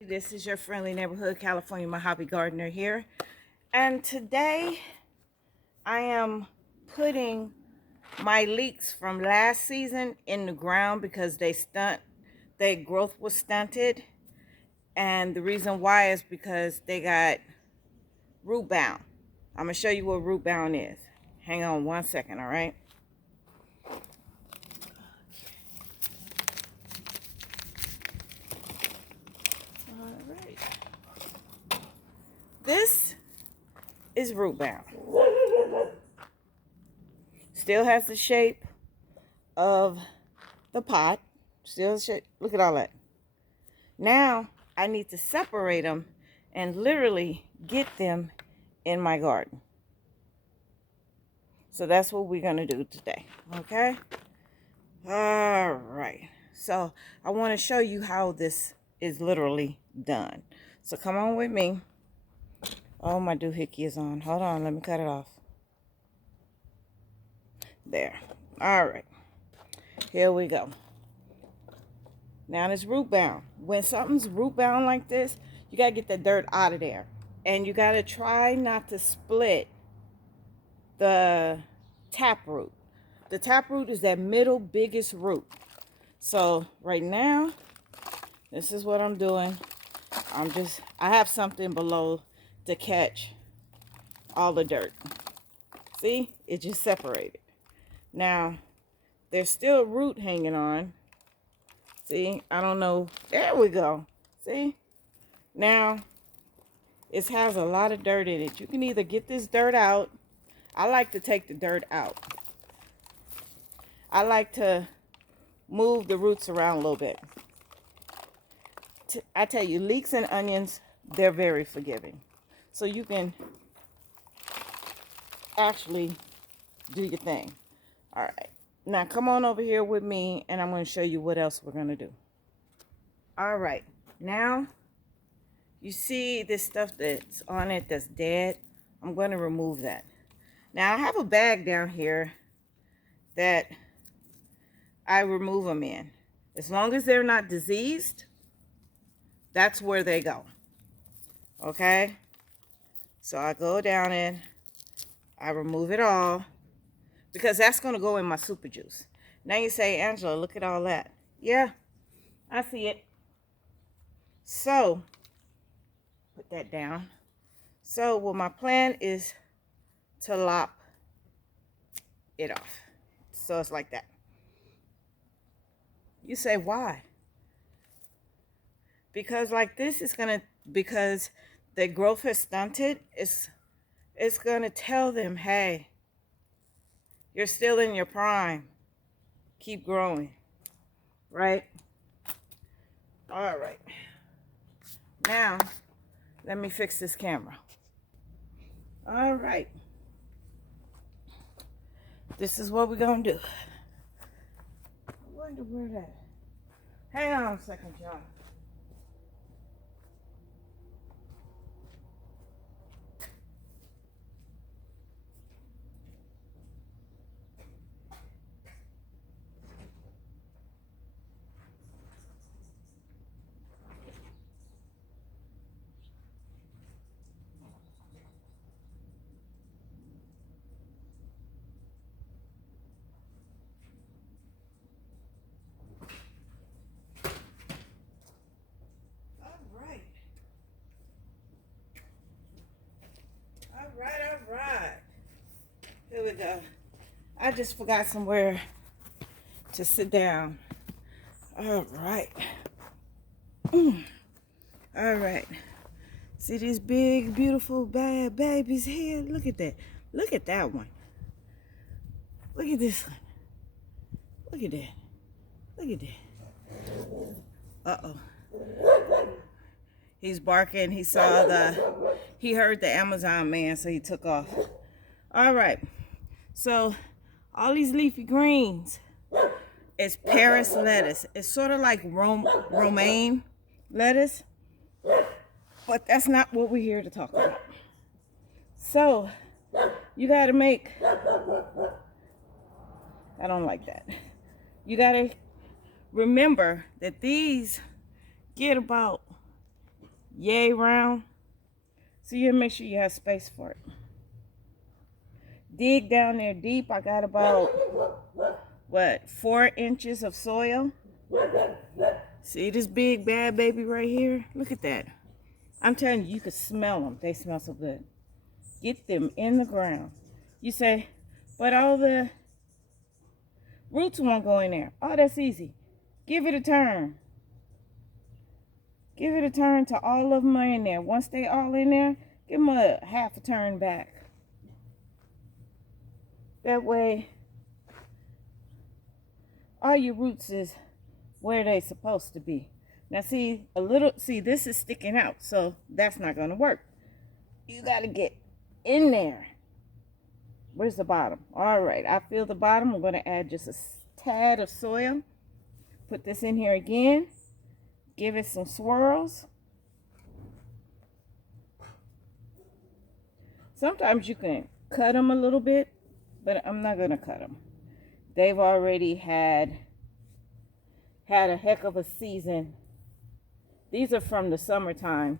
This is your friendly neighborhood California Mojave gardener here, and today I am putting my leeks from last season in the ground because their growth was stunted, and the reason why is because they got root bound. I'm gonna show you what root bound is. Hang on one second, all right? All right. This is root bound. Still has the shape of the pot. Still shape. Look at all that. Now I need to separate them and literally get them in my garden. So that's what we're going to do today. Okay? All right. So I want to show you how this is literally done. So come on with me. Oh, my doohickey is on. Hold on. Let me cut it off. There. All right. Here we go. Now it's root bound. When something's root bound like this, you got to get the dirt out of there. And you got to try not to split the taproot. The taproot is that middle biggest root. So right now, this is what I'm doing. I have something below to catch all the dirt. See, it just separated. Now, there's still root hanging on. See, I don't know. There we go. See? Now, it has a lot of dirt in it. You can either get this dirt out. I like to take the dirt out. I like to move the roots around a little bit. I tell you, leeks and onions, they're very forgiving. So you can actually do your thing. All right. Now come on over here with me and I'm going to show you what else we're going to do. All right. Now you see this stuff that's on it that's dead. I'm going to remove that. Now I have a bag down here that I remove them in. As long as they're not diseased, that's where they go. Okay? So I go down in, I remove it all, because that's going to go in my super juice. Now you say, Angela, look at all that. Yeah, I see it. So, put that down. So what my plan is to lop it off. So it's like that. You say, why? Because like this is going to, because the growth has stunted, it's going to tell them, hey, you're still in your prime. Keep growing. Right? All right. Now, let me fix this camera. All right. This is what we're going to do. I wonder where that. Hang on a second, y'all. All right. Here we go. I just forgot somewhere to sit down. All right. All right. See these big, beautiful, bad babies here? Look at that. Look at that one. Look at this one. Look at that. Look at that. Uh-oh. He's barking. He heard the Amazon man, so he took off. All right. So all these leafy greens is Paris lettuce. It's sort of like romaine lettuce, but that's not what we're here to talk about. So you got to make, I don't like that. You got to remember that these get about yay round. So you make sure you have space for it. Dig down there deep. I got about, what, 4 inches of soil. See this big bad baby right here? Look at that. I'm telling you, you could smell them. They smell so good. Get them in the ground. You say, but all the roots won't go in there. Oh, that's easy. Give it a turn. Give it a turn till all of them are in there. Once they all in there, give them a half a turn back. That way, all your roots is where they supposed to be. Now see, this is sticking out, so that's not gonna work. You gotta get in there. Where's the bottom? All right, I feel the bottom. I'm gonna add just a tad of soil. Put this in here again. Give it some swirls. Sometimes you can cut them a little bit, but I'm not gonna cut them. They've already had a heck of a season. These are from the summertime.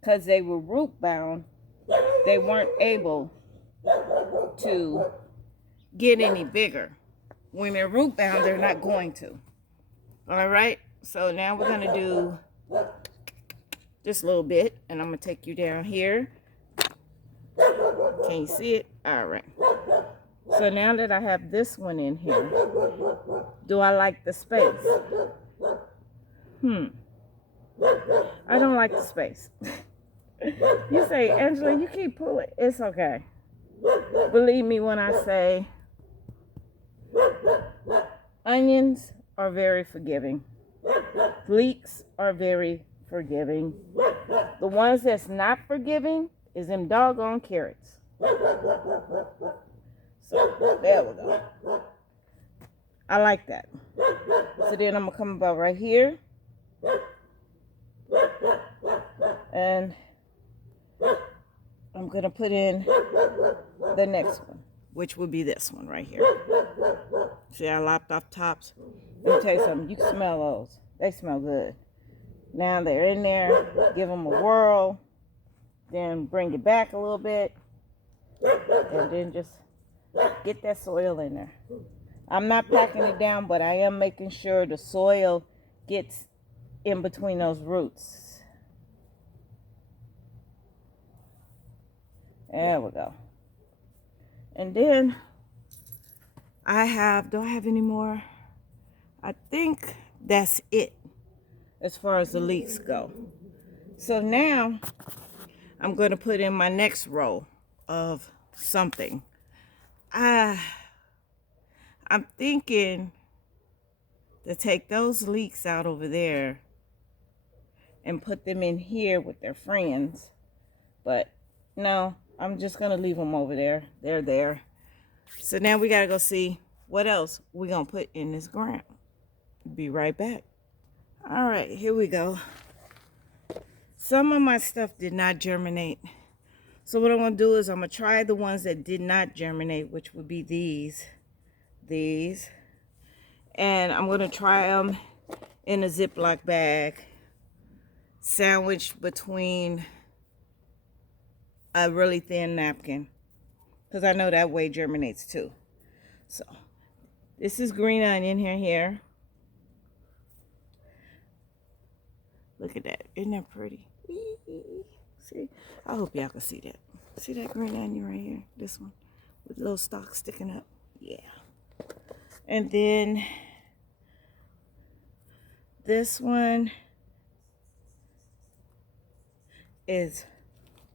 Because they were root bound, they weren't able to get any bigger. When they're root bound, they're not going to. All right, so now we're gonna do just a little bit, and I'm gonna take you down here. Can you see it? All right. So now that I have this one in here, do I like the space? I don't like the space. You say, Angela, you keep pulling. It's okay. Believe me when I say onions are very forgiving. Leeks are very forgiving. The ones that's not forgiving is them doggone carrots. So there we go. I like that. So then I'm gonna come about right here. And I'm gonna put in the next one, which would be this one right here. See, I lopped off tops. Let me tell you something, you can smell those. They smell good. Now they're in there, give them a whirl, then bring it back a little bit, and then just get that soil in there. I'm not packing it down, but I am making sure the soil gets in between those roots. There we go. And then do I have any more? I think that's it as far as the leeks go. So now I'm going to put in my next row of something. I'm thinking to take those leeks out over there and put them in here with their friends. But no, I'm just going to leave them over there. They're there. So now we got to go see what else we're going to put in this ground. Be right back. All right, here we go. Some of my stuff did not germinate. So what I'm going to do is I'm going to try the ones that did not germinate, which would be these. And I'm going to try them in a Ziploc bag, sandwiched between a really thin napkin, because I know that way germinates too. So this is green onion here. Look at that. Isn't that pretty? See? I hope y'all can see that. See that green onion right here? This one with little stalks sticking up. Yeah. And then this one is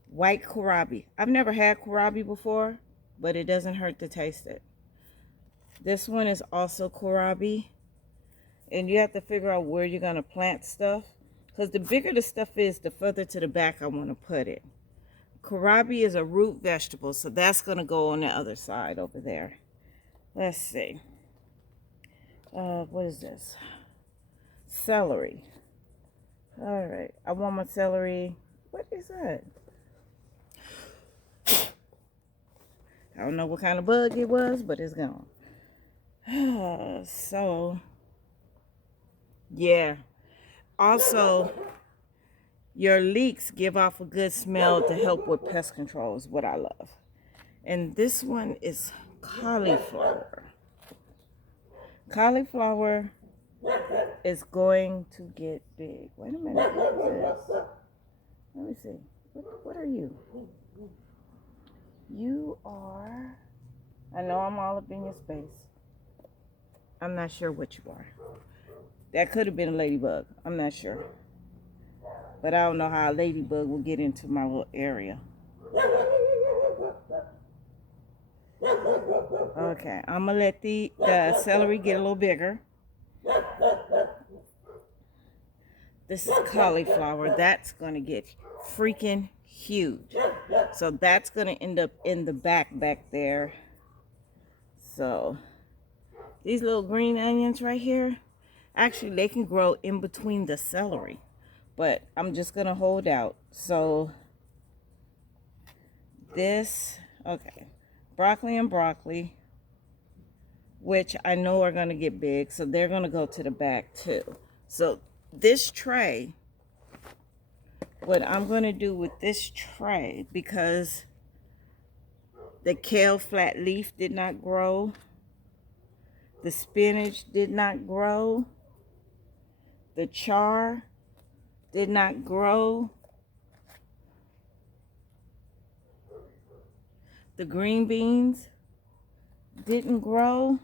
white kohlrabi. I've never had kohlrabi before, but it doesn't hurt to taste it. This one is also kohlrabi. And you have to figure out where you're going to plant stuff. Because the bigger the stuff is, the further to the back I want to put it. Kohlrabi is a root vegetable, so that's going to go on the other side over there. Let's see. What is this? Celery. All right. I want my celery. What is that? I don't know what kind of bug it was, but it's gone. So, yeah. Also, Your leeks give off a good smell to help with pest control is what I love. And this one is cauliflower. Cauliflower is going to get big. Wait a minute. What is this? Let me see. What are you? You are... I know I'm all up in your space. I'm not sure what you are. That could have been a ladybug. I'm not sure. But I don't know how a ladybug will get into my little area. Okay, I'm going to let the celery get a little bigger. This is cauliflower. That's going to get freaking huge. So that's going to end up in the back there. So these little green onions right here, actually they can grow in between the celery. But I'm just going to hold out. So this, okay, broccoli and broccoli, which I know are going to get big. So they're going to go to the back too. So this tray, what I'm going to do with this tray, because the kale flat leaf did not grow, the spinach did not grow, the char did not grow, the green beans didn't grow,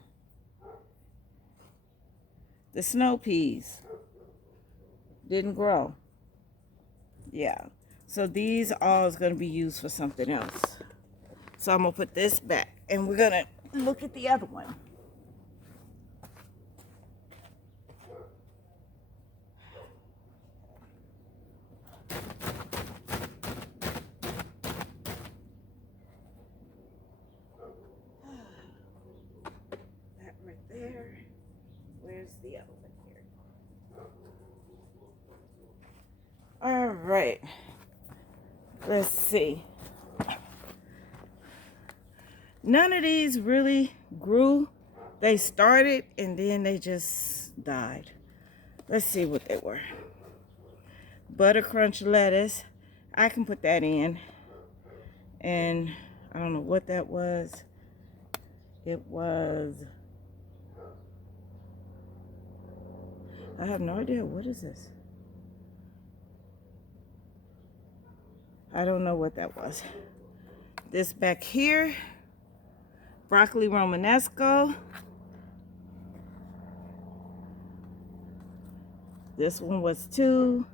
the snow peas didn't grow. Yeah, so these all is going to be used for something else. So I'm going to put this back and we're going to look at the other one. That right there. Where's the other one here? All right. Let's see. None of these really grew. They started and then they just died. Let's see what they were. Butter crunch lettuce. I can put that in. And I don't know what that was. It was... I have no idea. What is this? I don't know what that was. This back here, broccoli romanesco. This one was 2.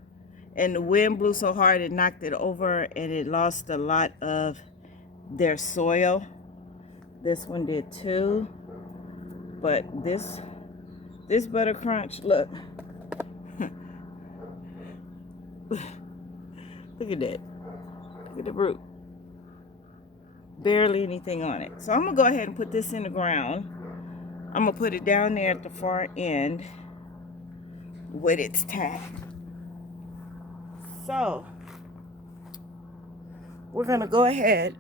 And the wind blew so hard it knocked it over and it lost a lot of their soil. This one did 2. But this butter crunch, look. Look at that. Look at the root. Barely anything on it. So I'm going to go ahead and put this in the ground. I'm going to put it down there at the far end with its tag. So we're going to go ahead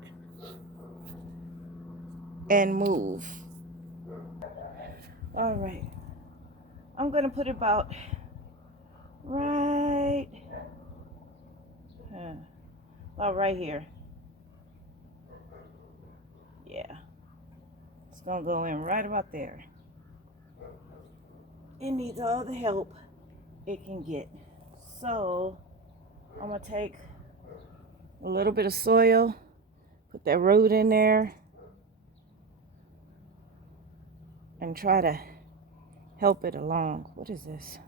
and move. All right. I'm going to put it about right here. Yeah. It's going to go in right about there. It needs all the help it can get. So I'm going to take a little bit of soil, put that root in there, and try to help it along. What is this?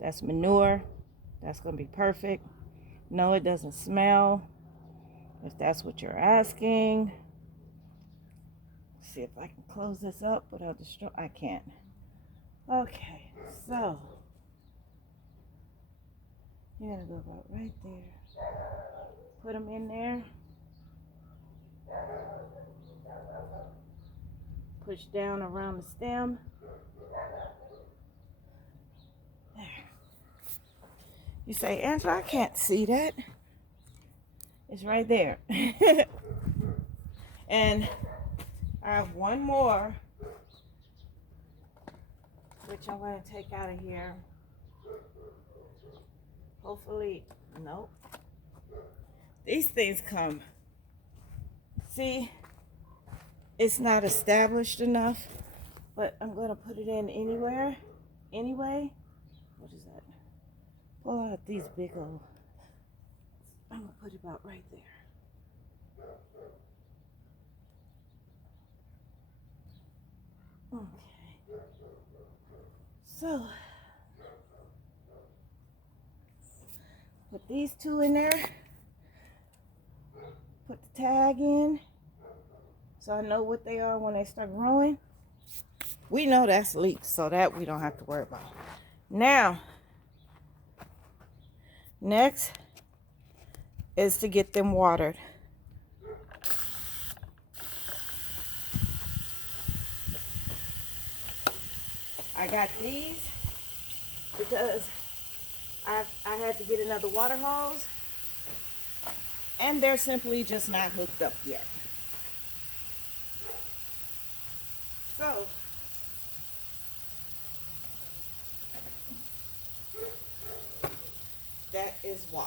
That's manure. That's going to be perfect. No, it doesn't smell, if that's what you're asking. Let's see if I can close this up without destroy. I can't. Okay, so you're going to go about right there. Put them in there. Push down around the stem. There. You say, Angela, I can't see that. It's right there. And I have one more, which I'm going to take out of here. Hopefully, no. These things come. See, it's not established enough, but I'm going to put it in anyway. What is that? Pull out these big old. I'm going to put it about right there. Okay. So, put these two in there. Put the tag in so I know what they are when they start growing. We know that's leeks, so that we don't have to worry about. Now, next is to get them watered. I got these because I had to get another water hose, and they're simply just not hooked up yet. So, that is why.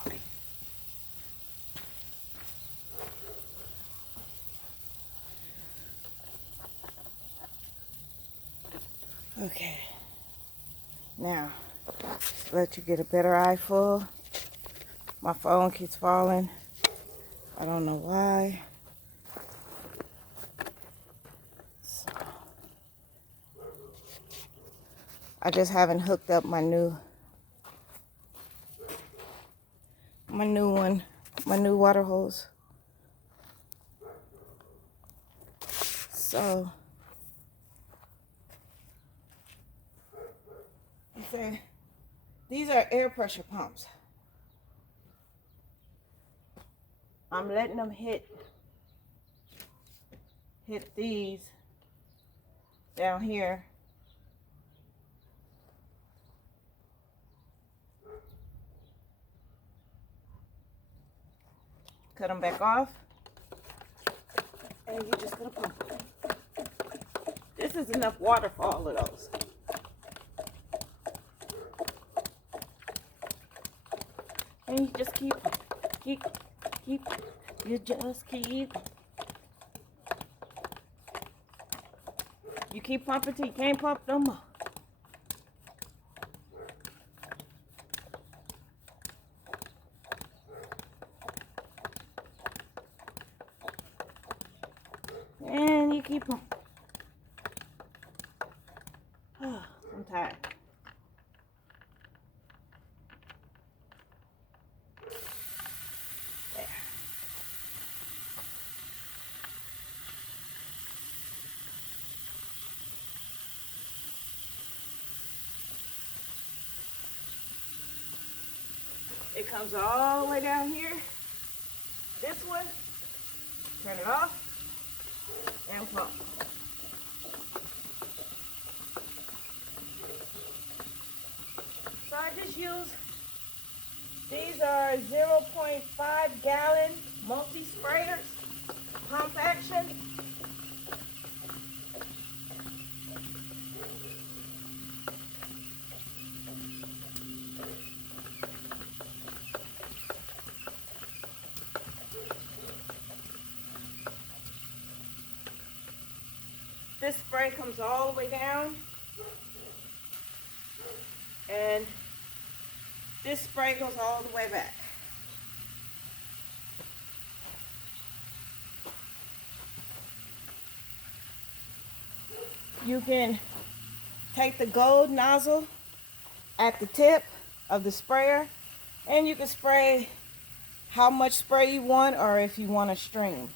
Okay. Now, let you get a better eyeful. My phone keeps falling. I don't know why. So, I just haven't hooked up my new water hose. So, these are air pressure pumps. I'm letting them hit these down here. Cut them back off. And you're just gonna pump them. This is enough water for all of those. And you just keep, you just keep. You keep pumping till you can't pump no more. And you keep pumping. Oh, I'm tired. There. It comes all the way down here. This one, turn it off, and pump. So I just use, these are 0.5 gallon multi-sprayers, pump action. This spray comes all the way down, and this spray goes all the way back. You can take the gold nozzle at the tip of the sprayer, and you can spray how much spray you want, or if you want a stream.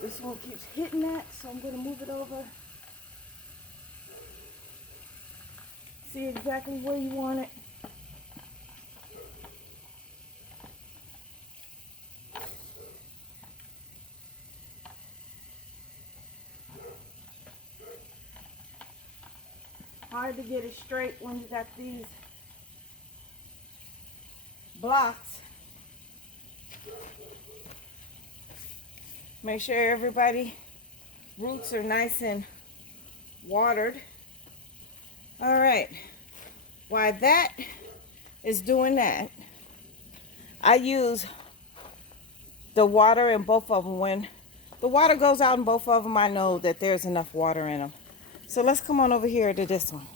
This one keeps hitting that, so I'm going to move it over. See exactly where you want it. Hard to get it straight when you got these blocks. Make sure everybody roots are nice and watered. All right. While that is doing that, I use the water in both of them. When the water goes out in both of them, I know that there's enough water in them. So let's come on over here to this one.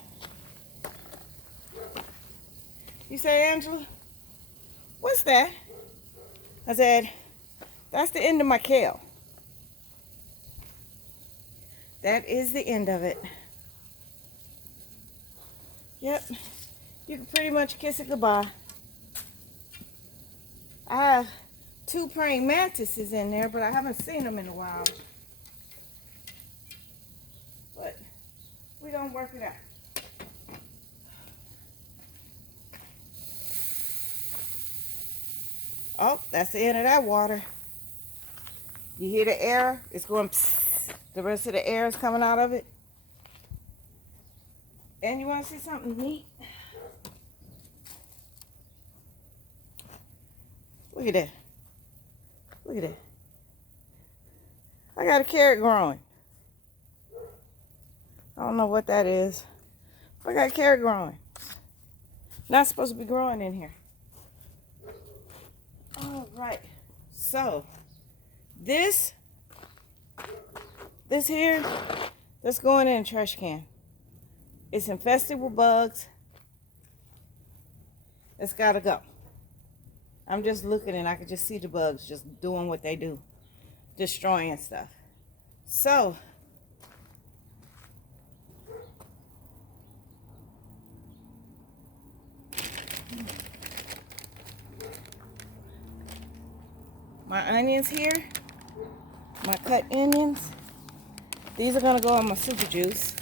You say, Angela, what's that? I said, that's the end of my kale. That is the end of it. Yep, you can pretty much kiss it goodbye. I have 2 praying mantises in there, but I haven't seen them in a while. But we're gonna work it out. Oh, that's the end of that water. You hear the air? It's going psst. The rest of the air is coming out of it. And you want to see something neat? Look at that. Look at that. I got a carrot growing. I don't know what that is. I got a carrot growing. Not supposed to be growing in here. All right. So, this here, that's going in a trash can. It's infested with bugs. It's got to go. I'm just looking and I can just see the bugs just doing what they do. Destroying stuff. So, my onions here, my cut onions, these are going to go in my super juice,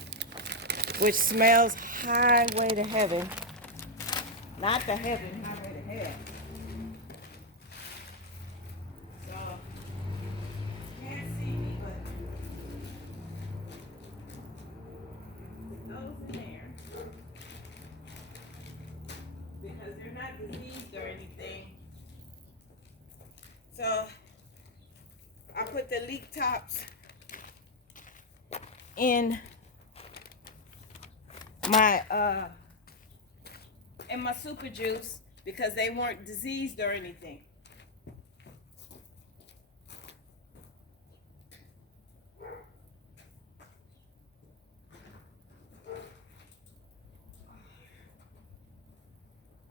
which smells highway to heaven. Not to heaven, highway to hell. So, you can't see me, but it goes in there. Because they're not diseased or anything. So, I put the leek tops in my super juice because they weren't diseased or anything.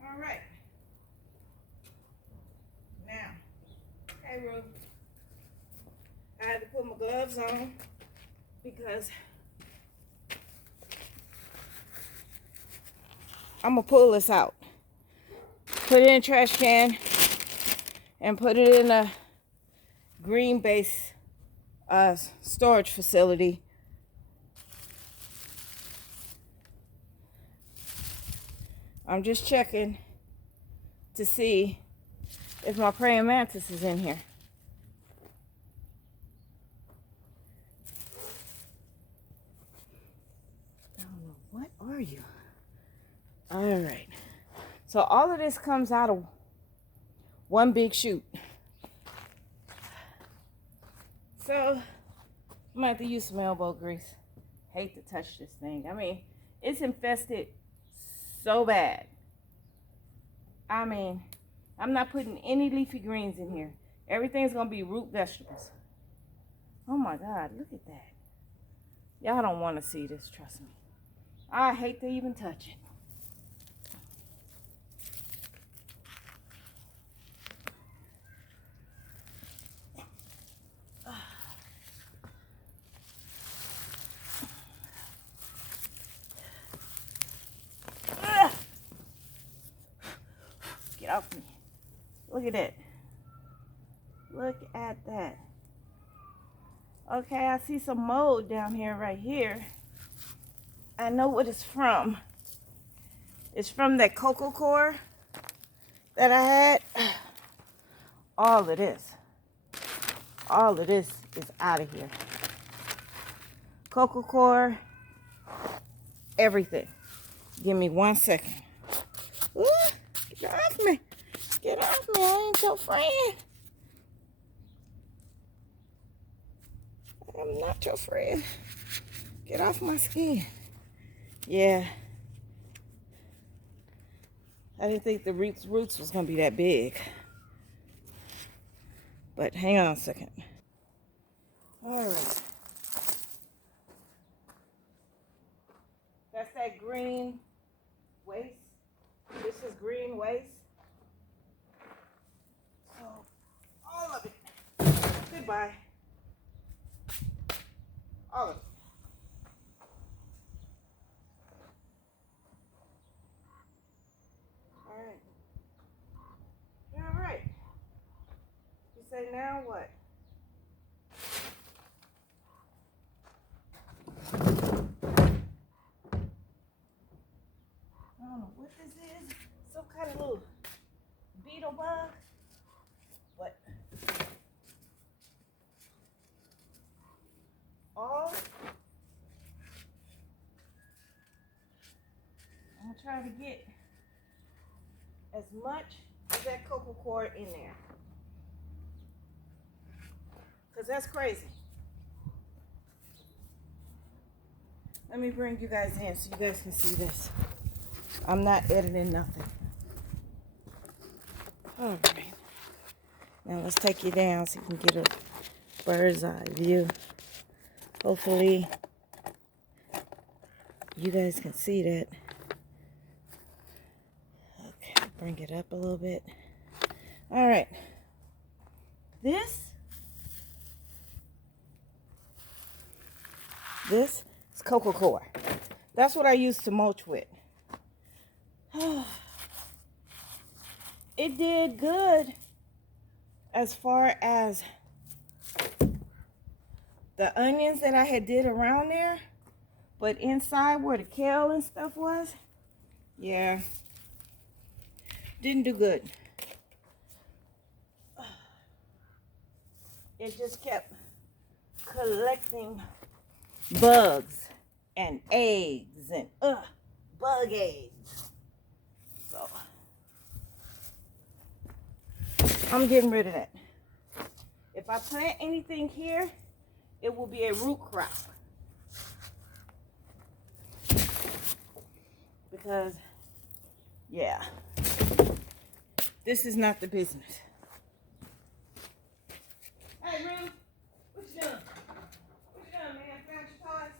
All right. Now, hey Ruth, I had to put my gloves on because I'm gonna pull this out. Put it in a trash can and put it in a green base storage facility. I'm just checking to see if my praying mantis is in here. I don't know. What are you? All right. So all of this comes out of one big shoot. So I'm gonna have to use some elbow grease. Hate to touch this thing. I mean, it's infested so bad. I mean, I'm not putting any leafy greens in here. Everything's gonna be root vegetables. Oh my God, look at that. Y'all don't want to see this, trust me. I hate to even touch it. Get off me. Look at that. Look at that. Okay, I see some mold down here right here. I know what it's from. It's from that cocoa core that I had. All of this is out of here. Cocoa core, everything. Give me 1 second. Ooh, get off me. Get off me. I ain't your friend. I'm not your friend. Get off my skin. Yeah, I didn't think the roots was going to be that big. But hang on a second. All right. That's that green waste. This is green waste. So, all of it. Goodbye. All of it. All right. All right. You say now what? I don't know what this is. Some kind of little beetle bug. But all I'm gonna try to get as much of that cocoa core in there. Cause that's crazy. Let me bring you guys in so you guys can see this. I'm not editing nothing. All right. Now let's take you down so you can get a bird's eye view. Hopefully you guys can see that. Okay, bring it up a little bit. All right. This is cocoa core. That's what I used to mulch with. It did good as far as the onions that I had did around there, but inside where the kale and stuff was, yeah, didn't do good. It just kept collecting bugs and eggs and bug eggs. So I'm getting rid of that. If I plant anything here, it will be a root crop. Because, yeah, this is not the business. Hey, Ruth, what you doing? What you doing, man? Found your toys?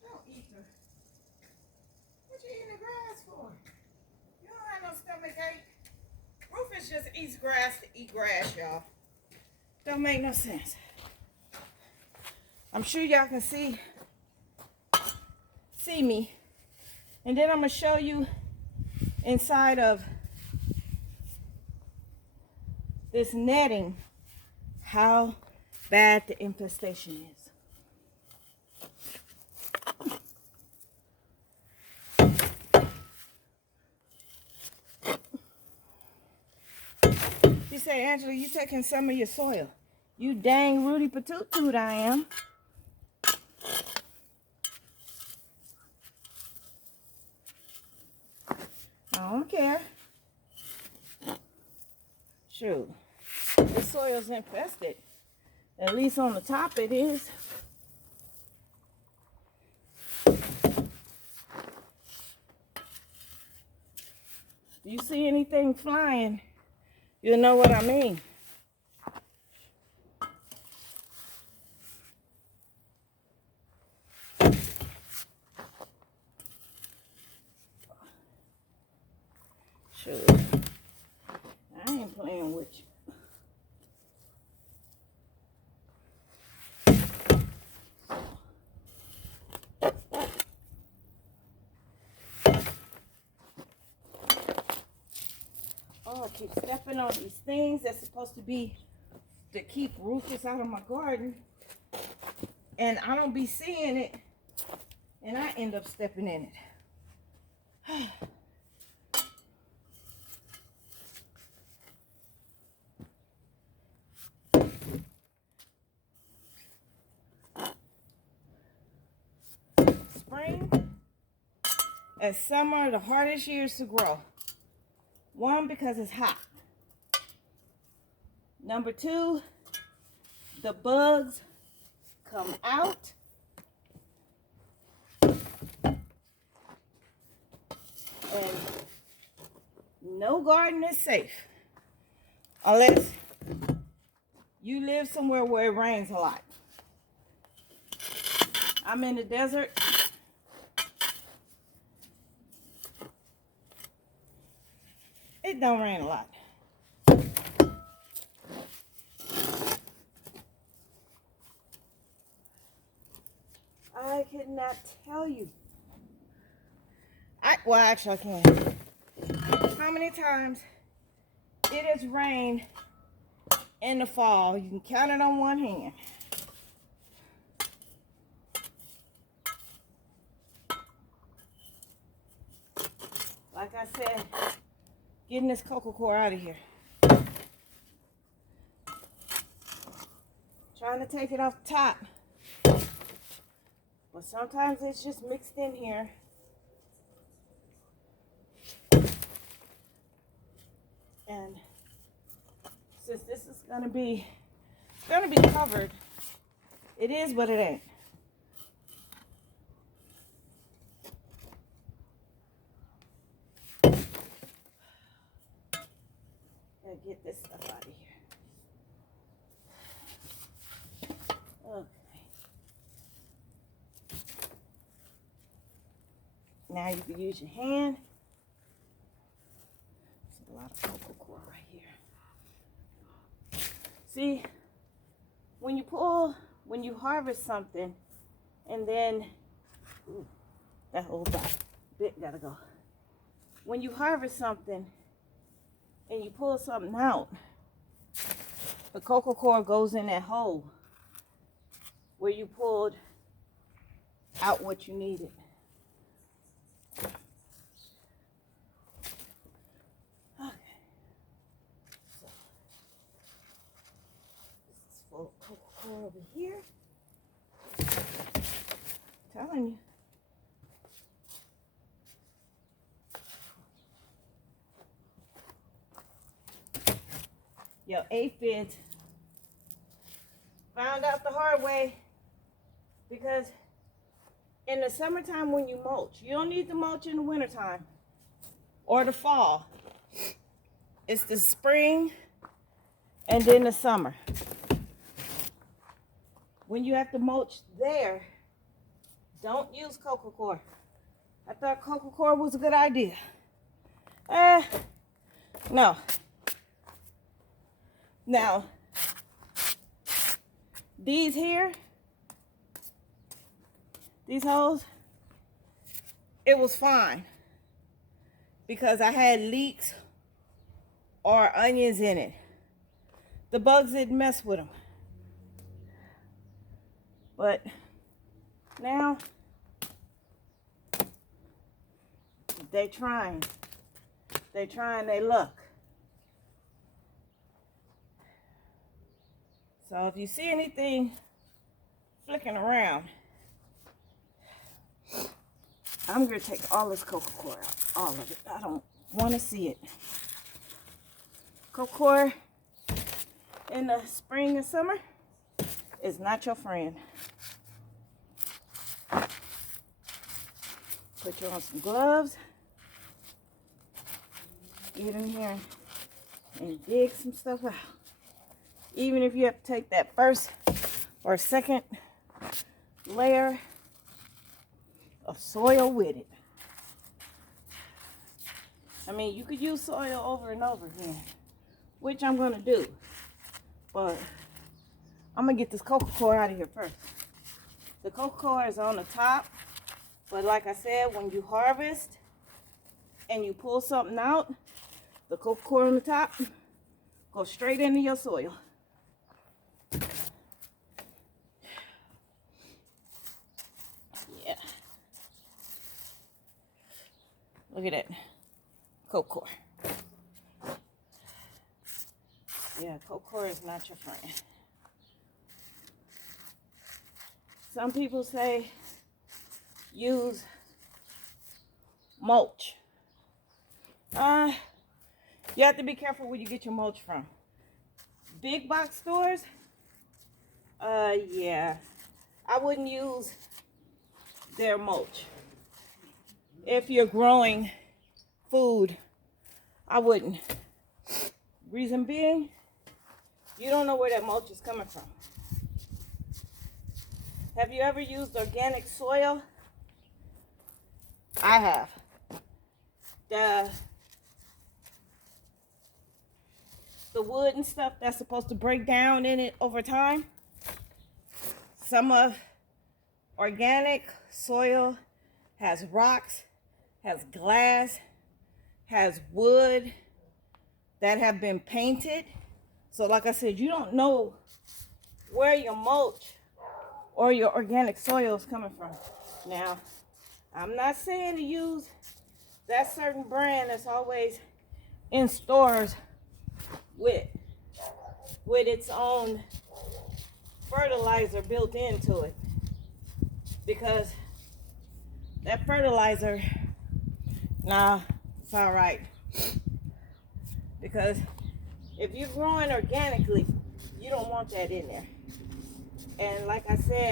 Don't eat the... What you eating the grass for? You don't have no stomach ache. Rufus just eats grass to eat grass, y'all. Don't make no sense. I'm sure y'all can see me. And then I'm going to show you inside of this netting how bad the infestation is. You say, Angela, you taking some of your soil. You dang Rudy Patoot I am. I don't care. Shoot. The soil's infested. At least on the top it is. You see anything flying, you'll know what I mean. Shoot. I ain't playing with you. Oh, I keep stepping on these things that's supposed to be to keep Rufus out of my garden. And I don't be seeing it. And I end up stepping in it. Spring and summer are the hardest years to grow. One, because it's hot. Number two, the bugs come out. And no garden is safe unless you live somewhere where it rains a lot. I'm in the desert. It don't rain a lot. I cannot tell you. Well, actually, I can. How many times it has rained in the fall? You can count it on one hand. Like I said, getting this coco coir out of here. Trying to take it off the top. But sometimes it's just mixed in here. And since this is gonna be covered, it is, but it ain't. Gotta get this stuff out of here. Okay. Now you can use your hand. There's a lot of coco coir right here. See, when you harvest something, and then, ooh, that whole bit gotta go. When you harvest something and you pull something out, the coco coir goes in that hole where you pulled out what you needed. Okay. So, this is full of coco coir over here. I'm telling you. Yo, aphids found out the hard way, because in the summertime when you mulch, you don't need to mulch in the wintertime or the fall. It's the spring and then the summer. When you have to mulch there, don't use coco coir. I thought coco coir was a good idea. No. Now, these here, these holes, it was fine because I had leeks or onions in it. The bugs didn't mess with them. But now, they trying their luck. So if you see anything flicking around, I'm going to take all this coco coir out. All of it. I don't want to see it. Coco coir in the spring and summer is not your friend. Put you on some gloves. Get in here and dig some stuff out. Even if you have to take that first or second layer of soil with it. I mean, you could use soil over and over again, which I'm going to do. But I'm going to get this coco coir out of here first. The coco coir is on the top. But like I said, when you harvest and you pull something out, the coco coir on the top goes straight into your soil. Yeah. Look at that. Coco coir. Yeah, coco coir is not your friend. Some people say use mulch. You have to be careful where you get your mulch from. Big box stores, yeah, I wouldn't use their mulch. If you're growing food, I wouldn't. Reason being, you don't know where that mulch is coming from. Have you ever used organic soil? I have. The wood and stuff that's supposed to break down in it over time. Some of organic soil has rocks, has glass, has wood that have been painted. So like I said, you don't know where your mulch or your organic soil is coming from. Now, I'm not saying to use that certain brand that's always in stores with its own fertilizer built into it, because that fertilizer, nah, it's all right. Because if you're growing organically, you don't want that in there. And like I said,